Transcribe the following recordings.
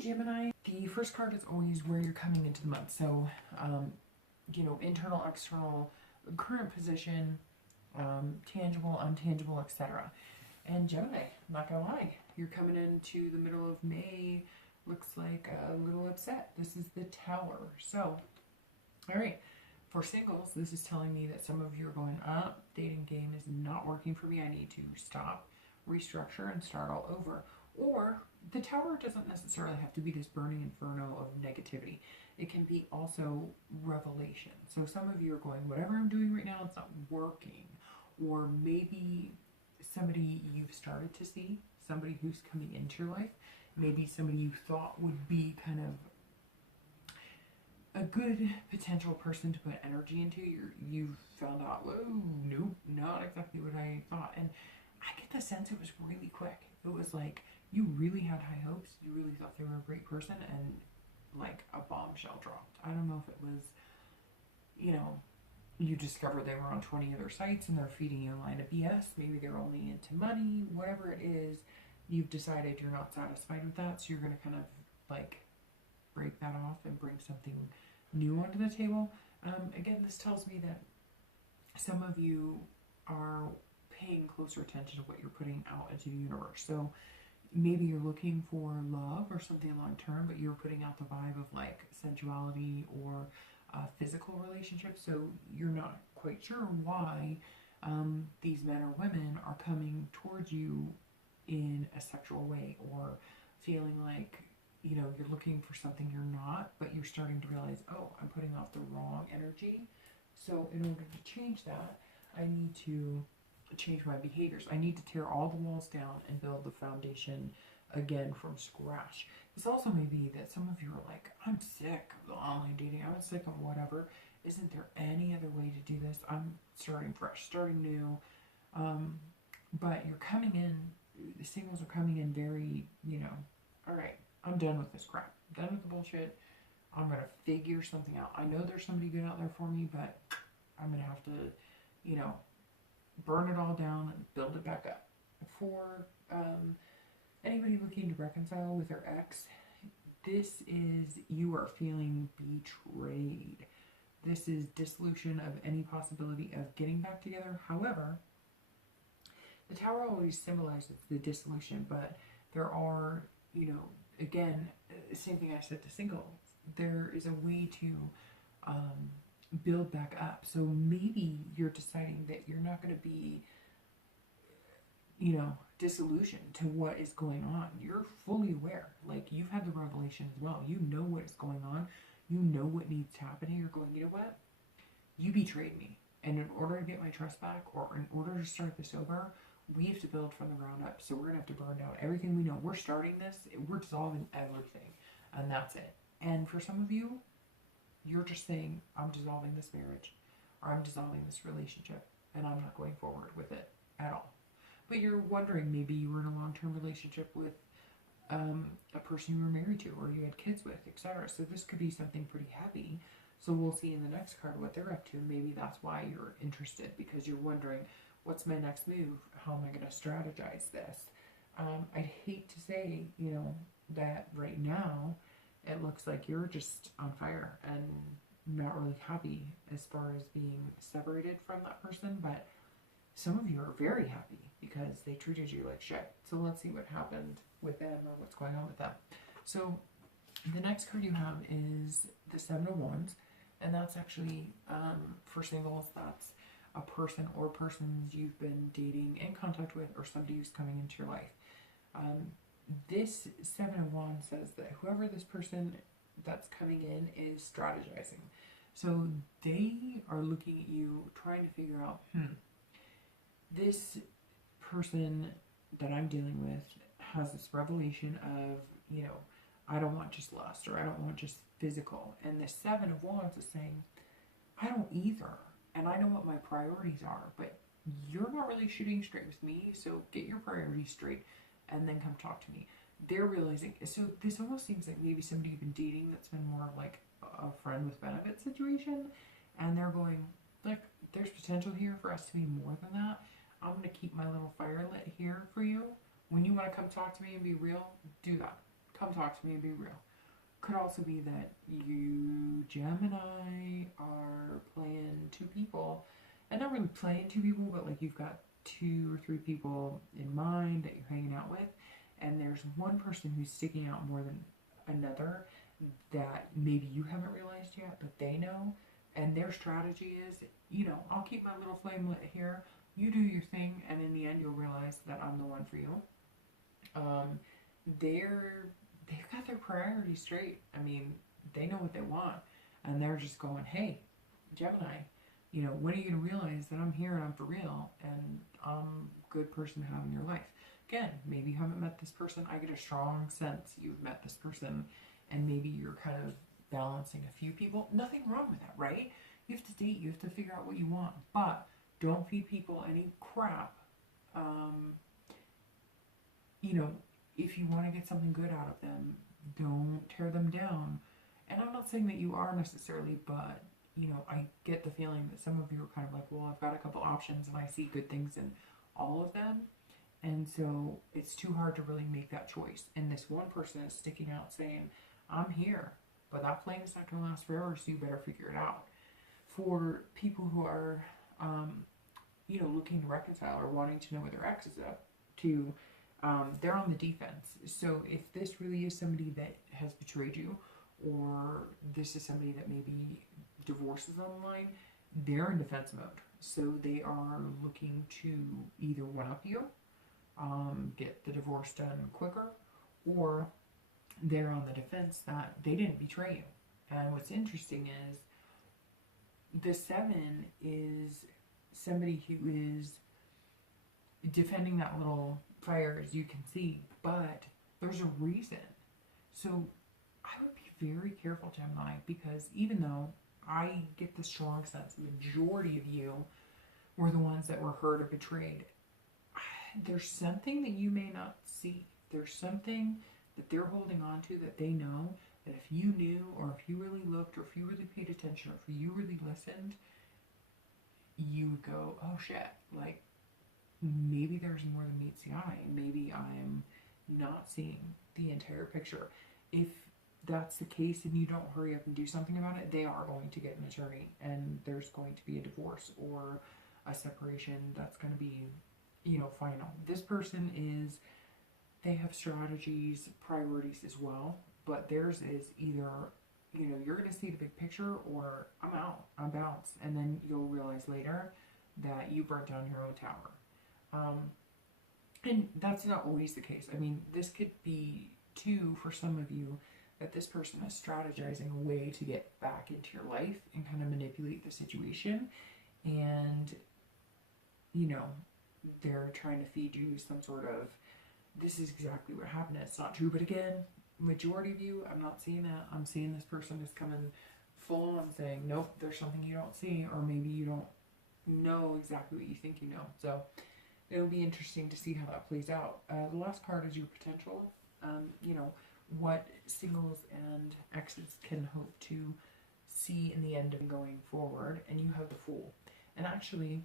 Gemini, the first card is always where you're coming into the month. So, you know, internal, external, current position, tangible, untangible, etc. And Gemini, I'm not gonna lie, you're coming into the middle of May, looks like a little upset. This is the Tower. So, all right, for singles, this is telling me that some of you are going, dating game is not working for me. I need to stop, restructure, and start all over. Or the Tower doesn't necessarily have to be this burning inferno of negativity. It can be also revelation. So some of you are going, whatever I'm doing right now, it's not working. Or maybe somebody you've started to see, somebody who's coming into your life, maybe somebody you thought would be kind of a good potential person to put energy into. You've found out, whoa, nope, not exactly what I thought. And I get the sense it was really quick. It was like you really had high hopes. You really thought they were a great person, and like a bombshell dropped. I don't know if it was, you know, you discovered they were on 20 other sites and they're feeding you a line of BS. Maybe they're only into money. Whatever it is, you've decided you're not satisfied with that, so you're going to kind of like break that off and bring something new onto the table. Again, this tells me that some of you are paying closer attention to what you're putting out into the universe. So maybe you're looking for love or something long term, but you're putting out the vibe of like sensuality or physical relationships. So you're not quite sure why these men or women are coming towards you in a sexual way, or feeling like, you know, you're looking for something you're not, but you're starting to realize, oh, I'm putting off the wrong energy. So in order to change that, I need to change my behaviors. I need to tear all the walls down and build the foundation again from scratch. This also may be that some of you are like, I'm sick of the online dating. I'm sick of whatever. Isn't there any other way to do this? I'm starting fresh, starting new. But you're coming in, the singles are coming in very, you know, all right, I'm done with this crap. I'm done with the bullshit. I'm going to figure something out. I know there's somebody good out there for me, but I'm going to have to, you know, burn it all down and build it back up. For anybody looking to reconcile with their ex, this is you are feeling betrayed. This is dissolution of any possibility of getting back together. However, the Tower always symbolizes the dissolution, but there are, you know, again, same thing I said to singles, there is a way to build back up. So maybe you're deciding that you're not going to be, you know, disillusioned to what is going on. You're fully aware. Like, you've had the revelation as well. You know what is going on. You know what needs to happen. You're going, you know what? You betrayed me. And in order to get my trust back, or in order to start this over, we have to build from the ground up. So we're going to have to burn down everything we know. We're starting this. We're dissolving everything. And that's it. And for some of you, you're just saying, I'm dissolving this marriage, or I'm dissolving this relationship, and I'm not going forward with it at all. But you're wondering, maybe you were in a long-term relationship with a person you were married to, or you had kids with, etc. So this could be something pretty heavy. So we'll see in the next card what they're up to. Maybe that's why you're interested, because you're wondering, what's my next move? How am I going to strategize this? I'd hate to say, you know, that right now it looks like you're just on fire and not really happy as far as being separated from that person, but some of you are very happy because they treated you like shit. So let's see what happened with them, or what's going on with them. So the next card you have is the Seven of Wands, and that's actually, for singles, that's a person or persons you've been dating, in contact with, or somebody who's coming into your life. This Seven of Wands says that whoever this person that's coming in is strategizing. So they are looking at you, trying to figure out, this person that I'm dealing with has this revelation of, you know, I don't want just lust, or I don't want just physical. And the Seven of Wands is saying, I don't either. And I know what my priorities are, but you're not really shooting straight with me, so get your priorities straight and then come talk to me. They're realizing, so this almost seems like maybe somebody you've been dating that's been more like a friend with benefit situation, and they're going, look, there's potential here for us to be more than that. I'm going to keep my little fire lit here for you. When you want to come talk to me and be real, do that. come talk to me and be real. Could also be that you, Gemini, are playing two people, and not really playing two people, but like you've got 2 or 3 people in mind that you're hanging out with, and there's one person who's sticking out more than another that maybe you haven't realized yet, but they know, and their strategy is, you know, I'll keep my little flame lit here, you do your thing, and in the end you'll realize that I'm the one for you. They've got their priorities straight. I mean, they know what they want, and they're just going, hey, Gemini, you know, when are you going to realize that I'm here and I'm for real and I'm a good person to have in your life? Again, maybe you haven't met this person. I get a strong sense you've met this person, and maybe you're kind of balancing a few people. Nothing wrong with that, right? You have to date, you have to figure out what you want, but don't feed people any crap. You know, if you want to get something good out of them, don't tear them down. And I'm not saying that you are necessarily, but, you know, I get the feeling that some of you are kind of like, well, I've got a couple options and I see good things in all of them. And so it's too hard to really make that choice. And this one person is sticking out saying, I'm here, but that flame is not going to last forever, so you better figure it out. For people who are, you know, looking to reconcile or wanting to know what their ex is up to, they're on the defense. So if this really is somebody that has betrayed you, or this is somebody that maybe divorces online, they're in defense mode. So they are looking to either one-up you, get the divorce done quicker, or they're on the defense that they didn't betray you. And what's interesting is the 7 is somebody who is defending that little fire, as you can see, but there's a reason. So I would be very careful, Gemini, because even though I get the strong sense the majority of you were the ones that were hurt or betrayed, there's something that you may not see. There's something that they're holding on to that they know that if you knew, or if you really looked, or if you really paid attention, or if you really listened, you would go, oh shit, like, maybe there's more than meets the eye. Maybe I'm not seeing the entire picture. If that's the case and you don't hurry up and do something about it, they are going to get an attorney, and there's going to be a divorce or a separation that's going to be, you know, final. This person is, they have strategies, priorities as well, but theirs is either, you know, you're going to see the big picture, or I'm out, I'm bounced, and then you'll realize later that you burnt down your own tower. And that's not always the case. I mean, this could be too, for some of you, that this person is strategizing a way to get back into your life and kind of manipulate the situation. And, you know, they're trying to feed you some sort of, this is exactly what happened. It's not true. But again, majority of you, I'm not seeing that. I'm seeing this person is coming full on saying, nope, there's something you don't see, or maybe you don't know exactly what you think you know. So it'll be interesting to see how that plays out. The last card is your potential. You know, what singles and exes can hope to see in the end of going forward. And you have the Fool. And actually,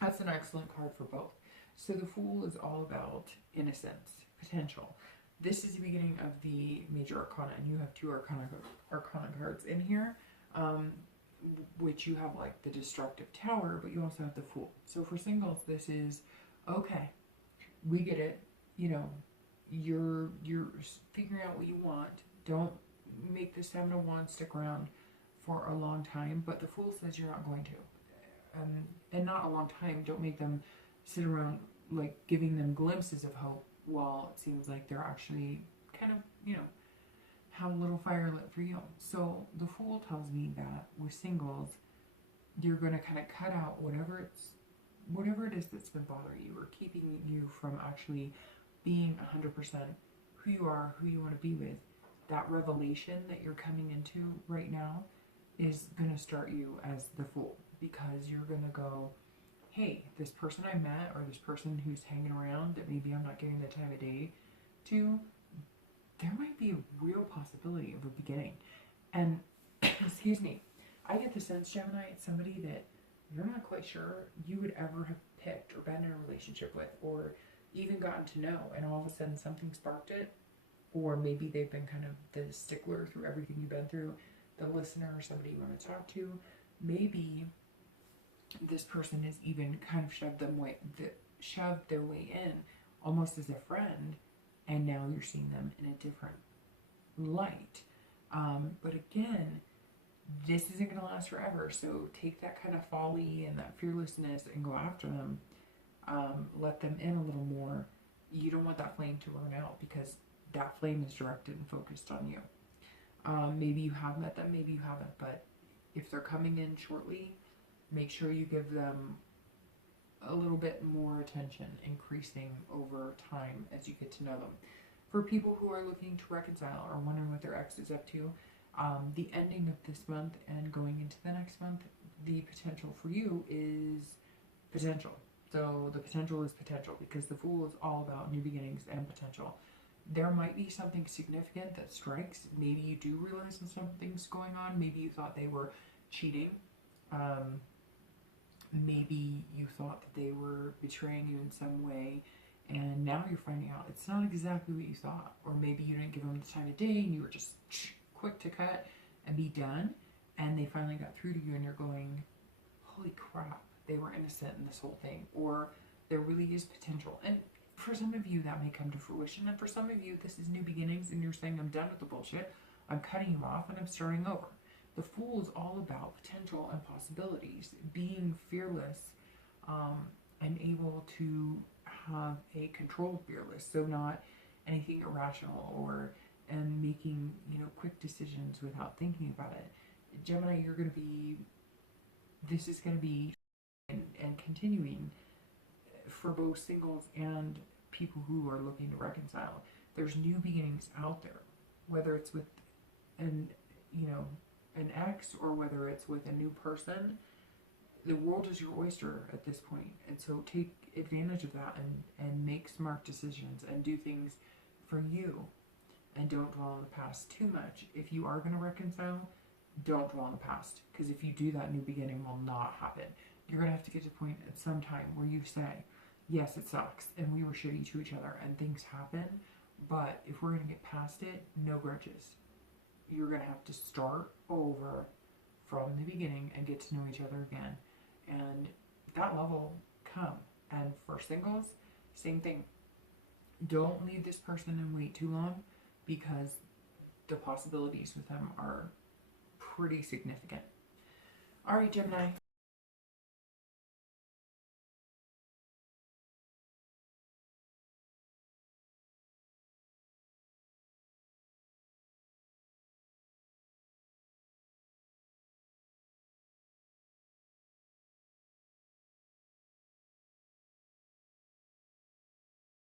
that's an excellent card for both. So the Fool is all about innocence, potential. This is the beginning of the major arcana, and you have 2 arcana cards in here, which you have like the destructive tower, but you also have the Fool. So for singles, this is, okay, we get it, you know, you're figuring out what you want. Don't make the 7 of Wands stick around for a long time, but the Fool says you're not going to. And not a long time. Don't make them sit around like giving them glimpses of hope while it seems like they're actually kind of, you know, have a little fire lit for you. So the Fool tells me that with singles, you're going to kind of cut out whatever it is that's been bothering you or keeping you from actually being 100% who you are, who you want to be with. That revelation that you're coming into right now is going to start you as the Fool, because you're going to go, hey, this person I met, or this person who's hanging around that maybe I'm not giving the time of day to, there might be a real possibility of a beginning. And, excuse me, I get the sense, Gemini, it's somebody that you're not quite sure you would ever have picked or been in a relationship with, or even gotten to know, and all of a sudden something sparked it, or maybe they've been kind of the stickler through everything you've been through, the listener, or somebody you want to talk to. Maybe this person has even kind of shoved their way in almost as a friend, and now you're seeing them in a different light. But again, this isn't going to last forever, so take that kind of folly and that fearlessness and go after them. Let them in a little more. You don't want that flame to burn out, because that flame is directed and focused on you. Maybe you have met them, maybe you haven't, but if they're coming in shortly, make sure you give them a little bit more attention, increasing over time as you get to know them. For people who are looking to reconcile or wondering what their ex is up to, the ending of this month and going into the next month, the potential for you is potential. So the potential is potential, because the Fool is all about new beginnings and potential. There might be something significant that strikes. Maybe you do realize that something's going on. Maybe you thought they were cheating. Maybe you thought that they were betraying you in some way, and now you're finding out it's not exactly what you thought. Or maybe you didn't give them the time of day and you were just quick to cut and be done, and they finally got through to you and you're going, holy crap, they were innocent in this whole thing. Or there really is potential. And for some of you that may come to fruition, and for some of you this is new beginnings and you're saying, I'm done with the bullshit, I'm cutting you off and I'm starting over. The Fool is all about potential and possibilities, being fearless, and able to have a controlled fearless, so not anything irrational or making quick decisions without thinking about it. Gemini, you're going to be, this is going to be and continuing for both singles and people who are looking to reconcile. There's new beginnings out there, whether it's with an ex or whether it's with a new person. The world is your oyster at this point, and so take advantage of that and make smart decisions and do things for you, and don't dwell on the past too much. If you are going to reconcile, don't dwell on the past, because if you do, that new beginning will not happen. You're going to have to get to a point at some time where you say, yes, it sucks and we were shitty to each other and things happen, but if we're going to get past it, no grudges. You're going to have to start over from the beginning and get to know each other again, and that love will come. And for singles, same thing. Don't leave this person and wait too long, because the possibilities with them are pretty significant. All right, Gemini,